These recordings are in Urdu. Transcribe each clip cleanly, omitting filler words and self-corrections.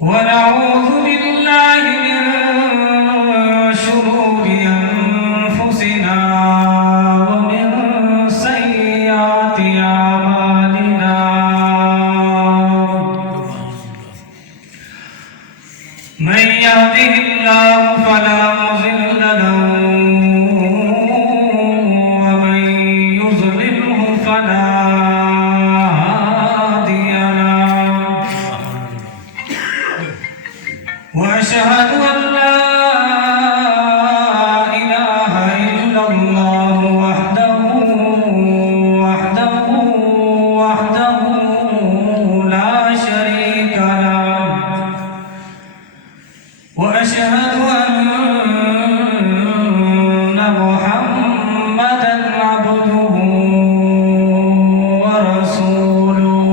ونعوذ بالله من شرور أنفسنا ومن سيئات أعمالنا من يهده الله فلا مضل له ومن يضلله فلا وأشهد أن لا إله إلا الله وحده لا شريك له وأشهد أن محمدا عبده ورسوله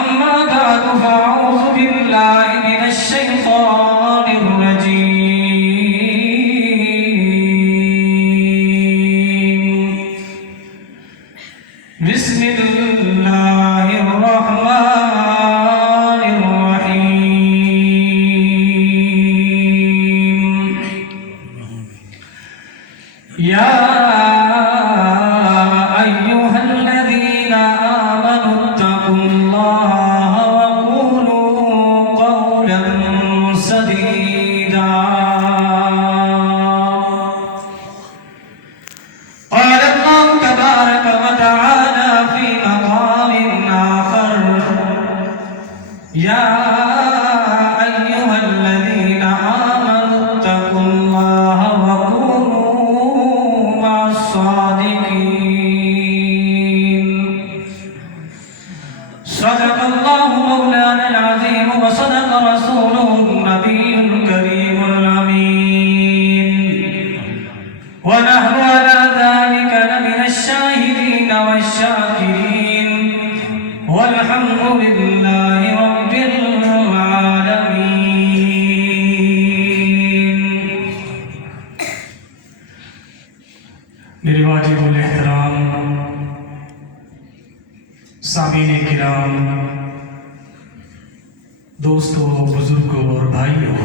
أما بعد فأعوذ بالله من الشيطان الرجيم بسم الله الرحمن الرحيم يا أيها الذين آمنوا اتقوا الله وقولوا قولا سديدا قال الله تبارك وتعالى في مقام آخر يا أيها الذين آمنوا اتقوا الله وكونوا مع الصادقين صدق الله مولانا العظيم وصدق رسوله النبي الكريم الأمين ونحن على ذلك لمن الشاهدين والشاكرين والحمد لله رب العالمين. میرے واجب الاحترام سامعین کرام، دوستوں، بزرگوں اور بھائیوں،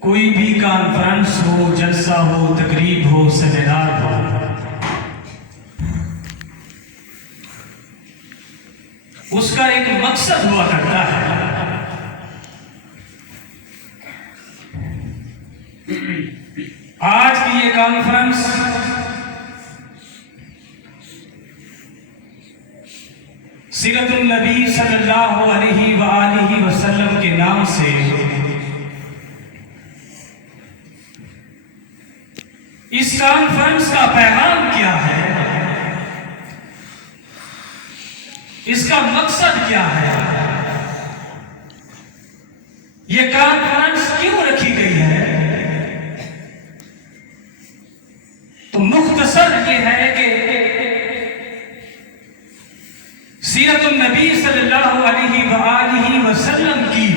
کوئی بھی کانفرنس ہو، جلسہ ہو، تقریب ہو، سیمینار ہو، اس کا ایک مقصد ہوا کرتا ہے. آج کی یہ کانفرنس سیرت النبی صلی اللہ علیہ وآلہ وسلم کے نام سے اس کانفرنس کا پیغام کیا ہے، اس کا مقصد کیا ہے، یہ کانفرنس کیوں رکھی گئی ہے، تو مختصر یہ ہے کہ سیرت النبی صلی اللہ علیہ وآلہ وسلم کی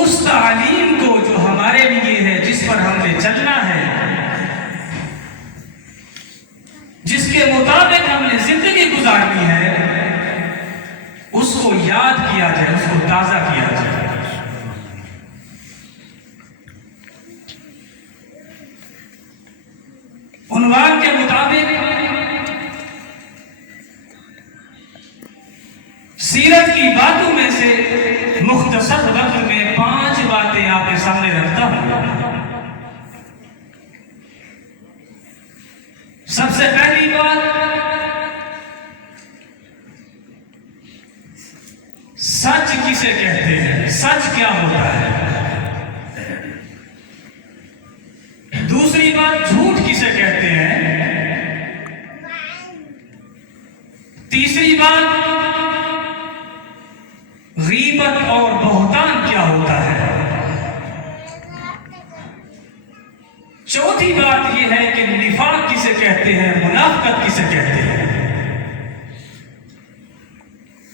اس تعلیم کو جو ہمارے لیے ہے، جس پر ہم نے چلنا ہے، جس کے مطابق ہم نے زندگی گزارنی ہے، اس کو یاد کیا جائے، اس کو تازہ کیا جائے. عنوان کے مطابق سیرت کی باتوں میں سے مختصر وقت میں 5 باتیں آپ کے سامنے رکھتا ہوں. سب سے پہلی بات، سچ کسے کہتے ہیں، سچ کیا ہوتا ہے. دوسری بات، جھوٹ کسے کہتے ہیں. تیسری بات، غیبت اور بہتان کیا ہوتا ہے. چوتھی بات یہ ہے کہ نفاق کسے کہتے ہیں، منافقت کسے کہتے ہیں.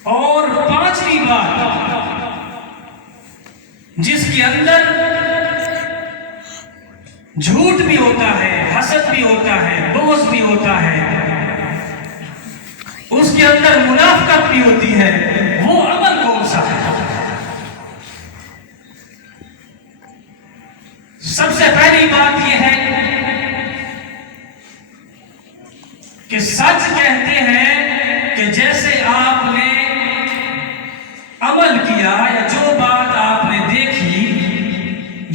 اور پانچویں بات، جس کے اندر اندر جھوٹ بھی ہوتا ہے، حسد بھی ہوتا ہے، بغض بھی ہوتا ہے، اس کے اندر منافقت بھی ہوتی ہے، وہ عمل کون سا ہے؟ سب سے پہلی بات یہ ہے کہ سچ کہتے ہیں کہ جیسے آپ نے عمل کیا یا جو بات آپ نے دیکھی،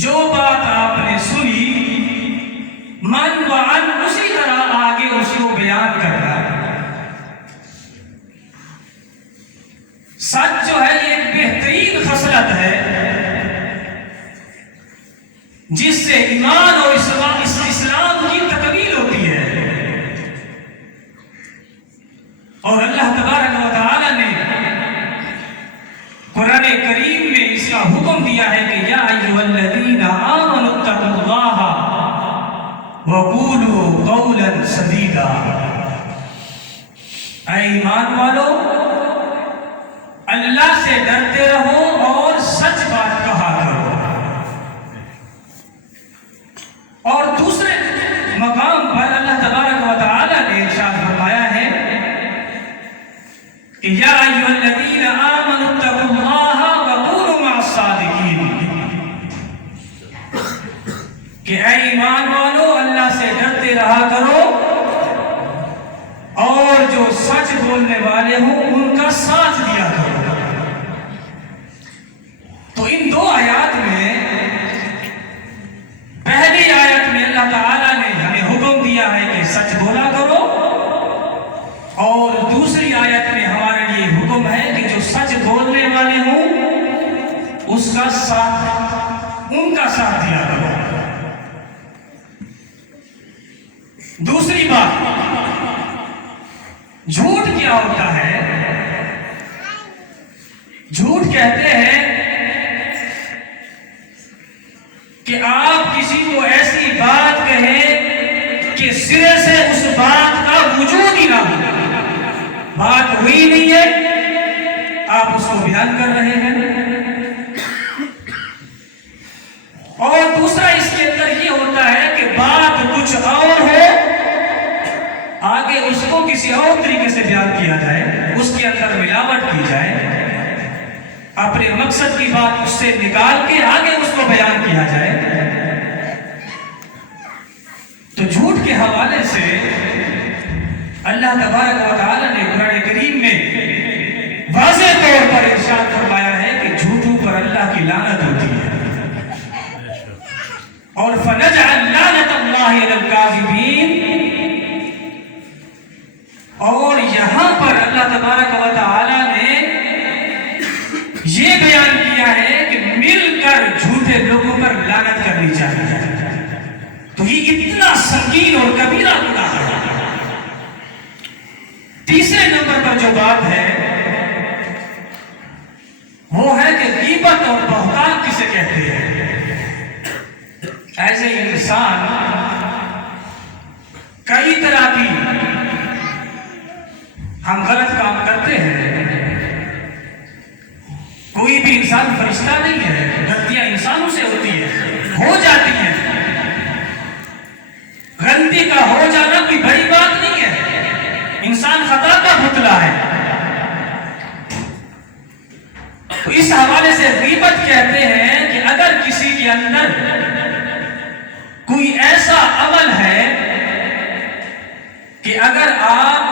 جو بات آپ نے سنی، من و عن اسی طرح آگے اس کو بیان کرنا۔ سچ جو ہے یہ ایک بہترین خصلت ہے جس سے ایمان اور اسلام کی تکمیل ہوتی ہے۔ اور اللہ تبارک و تعالی نے قرآن کریم میں اس کا حکم دیا ہے کہ یا ایھا الذین آمنوا اتقوا اللہ وقولوا قولا سدیدا، اے ایمان والو اللہ سے ڈرتے رہو اور سچ بات کہا کرو۔ اور دوسرے مقام پر اللہ تبارک و تعالی نے ارشاد فرمایا ہے کہ یا ایھا الذین آمنوا اتقوا اللہ وکونوا مع الصادقین، کہ اے ایمان والو اللہ سے ڈرتے رہا کرو اور جو سچ بولنے والے ہوں ان کا ساتھ دیا کرو۔ تو ان دو آیات میں، پہلی آیت میں اللہ تعالیٰ نے ہمیں حکم دیا ہے کہ سچ بولا کرو، اور دوسری آیت میں ہمارے لیے حکم ہے کہ جو سچ بولنے والے ہوں اس کا ساتھ، ان کا ساتھ دیا کرو۔ دوسری بات، جھوٹ کیا ہوتا ہے؟ جھوٹ کہتے ہیں کہ آپ کسی کو ایسی بات کہیں کہ سرے سے اس بات کا وجود ہی نہ ہو، بات ہوئی نہیں ہے، آپ اس کو بیان کر رہے ہیں۔ اور دوسرا اس کے اندر یہ ہوتا ہے کہ بات کچھ اور ہو، آگے اس کو کسی اور طریقے سے بیان کیا جائے، اس کے اندر ملاوٹ کی جائے، اپنے مقصد کی بات اس سے نکال کے آگے اس کو بیان کیا جائے۔ تو جھوٹ کے حوالے سے اللہ تبارک و تعالی نے قرآن کریم میں واضح طور پر ارشاد فرمایا ہے کہ جھوٹوں پر اللہ کی لعنت ہوتی ہے، اور فَنَجْعَلْ لَعْنَتَ اللَّهِ عَلَى الْكَاذِبِينَ۔ اور یہاں پر اللہ تبارک و تعالی نے یہ بیان کیا ہے کہ مل کر جھوٹے لوگوں پر لعنت کرنی چاہیے۔ تو یہ اتنا سنگین اور کبیرہ گناہ ہے۔ تیسرے نمبر پر جو بات ہے وہ ہے کہ غیبت اور بہتان کسے کہتے ہیں۔ ایسے انسان کئی طرح کی ہم غلط کام کرتے ہیں، کوئی بھی انسان فرشتہ نہیں ہے، غلطیاں انسانوں سے ہوتی ہیں، ہو جاتی ہیں۔ غلطی کا ہو جانا کوئی بڑی بات نہیں ہے، انسان خطا کا پتلا ہے۔ تو اس حوالے سے غیبت کہتے ہیں کہ اگر کسی کے اندر کوئی ایسا عمل ہے کہ اگر آپ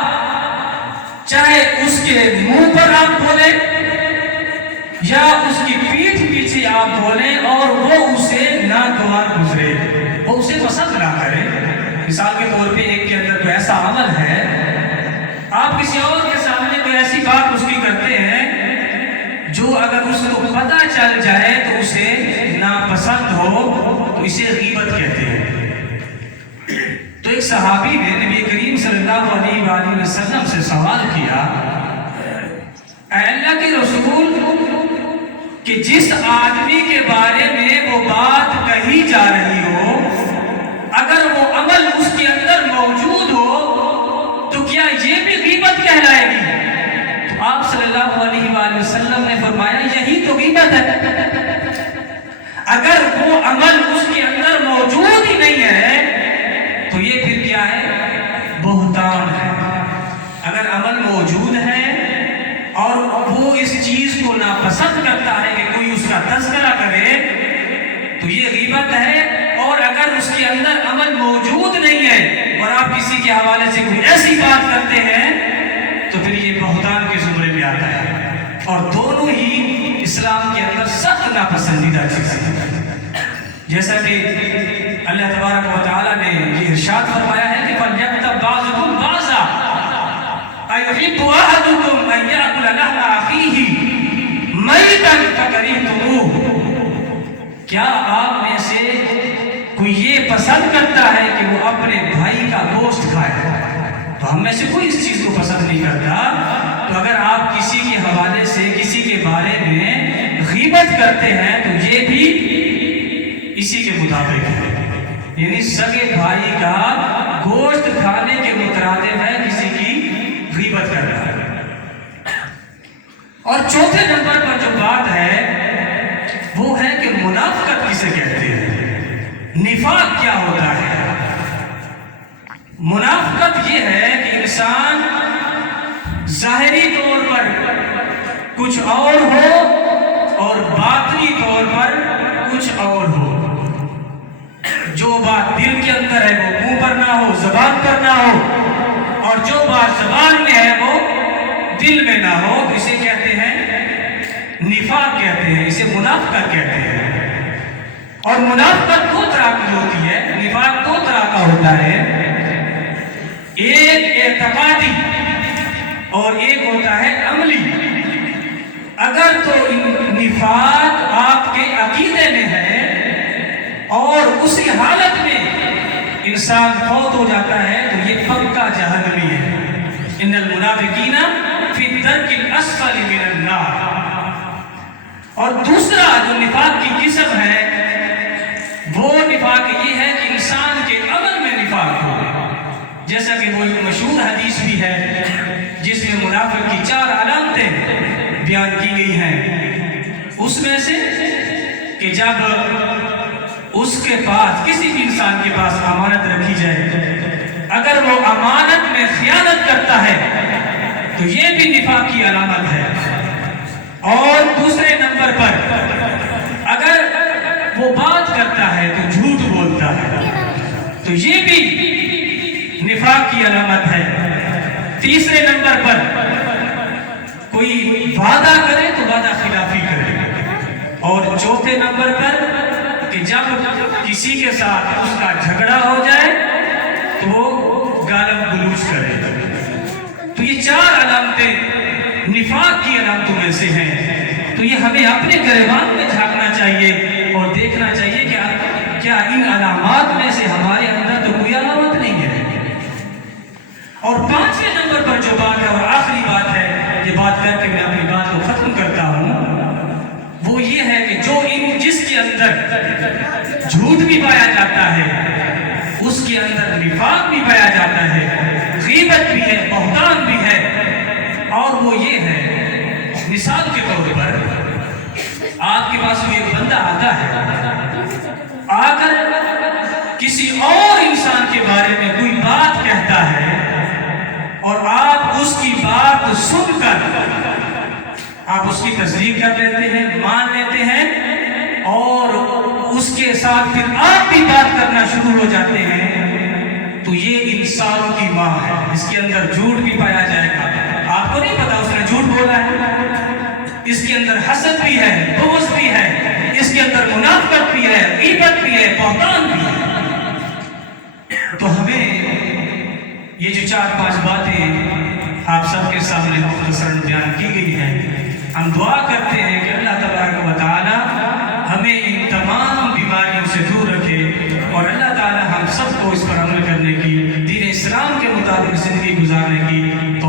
چاہے اس کے منہ پر آپ بولیں یا اس کی پیٹھ پیچھے آپ بولیں اور وہ اسے ناگوار گزرے، وہ اسے پسند نہ کرے۔ مثال کے طور پہ ایک کے اندر کوئی ایسا عمل ہے، آپ کسی اور کے سامنے کوئی ایسی بات اس کی کرتے ہیں جو اگر اس کو پتہ چل جائے تو اسے ناپسند ہو، تو اسے غیبت کہتے ہیں۔ تو ایک صحابی نے نبی کریم صلی اللہ علیہ وآلہ وسلم سے سوال کیا، اے اللہ کے رسول، کہ جس آدمی کے بارے میں وہ بات کہی جا رہی ہو، اگر وہ عمل اس کے اندر موجود ہو تو کیا یہ بھی غیبت کہلائے گی؟ تو آپ صلی اللہ علیہ وآلہ وسلم نے فرمایا یہی تو غیبت ہے۔ اگر وہ عمل اس کے اندر موجود ہی نہیں ہے تو یہ پھر کیا ہے؟ بہتان ہے۔ اگر عمل موجود ہے اور وہ اس چیز کو ناپسند کرتا ہے کہ کوئی اس کا تذکرہ کرے تو یہ غیبت ہے، اور اگر اس کے اندر عمل موجود نہیں ہے اور آپ کسی کے حوالے سے کوئی ایسی بات کرتے ہیں تو پھر یہ بہتان کے زمرے میں آتا ہے، اور دونوں ہی اسلام کے اندر سخت ناپسندیدہ چیزیں ہیں۔ جیسا کہ اللہ تبارک و تعالیٰ نے یہ ارشاد فرمایا ہے کہ فَلْيَكْتَبْ بَعْضُكُمْ بَعْضًا أَيُحِبُّ أَحَدُكُمْ أَن يَأْكُلَ لَحْمَ أَخِيهِ مَيْتًا فَكَرِهْتُمُوهُ، کیا آپ میں سے کوئی یہ پسند کرتا ہے کہ وہ اپنے بھائی کا گوشت کھائے؟ تو ہم میں سے کوئی اس چیز کو پسند نہیں کرتا۔ تو اگر آپ کسی کے حوالے سے کسی کے بارے میں غیبت کرتے ہیں تو یہ بھی اسی کے مطابق ہے، یعنی سگے بھائی کا گوشت کھانے کے مترادف ہے کسی کی غیبت کرنا ہے۔ اور چوتھے نمبر پر جو بات ہے وہ ہے کہ منافقت کسے کہتے ہیں، نفاق کیا ہوتا ہے۔ منافقت یہ ہے کہ انسان ظاہری طور پر کچھ اور ہو اور باطنی طور پر کچھ اور ہو، جو بات دل کے اندر ہے وہ منہ پر نہ ہو، زبان پر نہ ہو، اور جو بات زبان میں ہے وہ دل میں نہ ہو، تو اسے کہتے ہیں نفاق کہتے ہیں، اسے منافقت کہتے ہیں۔ اور منافقت دو طرح کی ہوتی ہے، نفاق دو طرح کا ہوتا ہے، ایک اعتقادی اور ایک ہوتا ہے عملی۔ اگر تو نفاق آپ کے عقیدے میں ہے اور اسی حالت میں انسان فوت ہو جاتا ہے تو یہ پکا جہنمی ہے۔ ان المنافقین فی الدرک الاسفل من النار۔ اور دوسرا جو نفاق کی قسم ہے وہ نفاق یہ ہے کہ انسان کے عمل میں نفاق ہو، جیسا کہ وہ ایک مشہور حدیث بھی ہے جس میں منافق کی 4 علامتیں بیان کی گئی ہیں، اس میں سے کہ جب اس کے پاس کسی بھی انسان کے پاس امانت رکھی جائے، اگر وہ امانت میں خیانت کرتا ہے تو یہ بھی نفاق کی علامت ہے۔ اور دوسرے نمبر پر اگر وہ بات کرتا ہے تو جھوٹ بولتا ہے، تو یہ بھی نفاق کی علامت ہے۔ تیسرے نمبر پر کوئی وعدہ کرے تو وعدہ خلافی کرے، اور چوتھے نمبر پر کہ جب کسی کے ساتھ اس کا جھگڑا ہو جائے تو وہ گالم گلوچ کرے۔ تو یہ 4 علامتیں نفاق کی علامتوں میں سے ہیں۔ تو یہ ہمیں اپنے گریبان میں جھانکنا چاہیے اور دیکھنا چاہیے کہ کیا ان علامات میں سے ہمارے اندر تو کوئی علامت نہیں ہے۔ اور 5ویں نمبر پر جو بات ہے اور آخری بات ہے، یہ بات کر کے میں اپنی بات کو ختم کرتا ہوں، وہ یہ ہے کہ جس کے اندر جھوٹ بھی پایا جاتا ہے اس کے اندر نفاق بھی پایا جاتا ہے، غیبت بھی ہے، بہتان بھی ہے۔ اور وہ یہ ہے، مثال کے طور پر آپ کے پاس کوئی ایک بندہ آتا ہے، آ کر کسی اور انسان کے بارے میں کوئی بات کہتا ہے اور آپ اس کی بات سن کر آپ اس کی تصدیق کر لیتے ہیں، مان لیتے ہیں، اور اس کے ساتھ پھر آپ بھی بات کرنا شروع ہو جاتے ہیں، تو یہ انسانوں کی ماں ہے، اس کے اندر جھوٹ بھی پایا جائے گا۔ آپ کو نہیں پتا اس نے جھوٹ بولا ہے، اس کے اندر حسد بھی ہے، بغض بھی ہے، اس کے اندر منافقت بھی ہے، غیبت بھی ہے، بہتان بھی ہے۔ تو ہمیں یہ جو 4-5 باتیں آپ سب کے سامنے مختصراً بیان کی گئی ہیں، ہم دعا کرتے ہیں کہ اللہ تبارک و تعالی ہمیں ان تمام بیماریوں سے دور رکھے، اور اللہ تعالی ہم سب کو اس پر عمل کرنے کی، دین اسلام کے مطابق زندگی گزارنے کی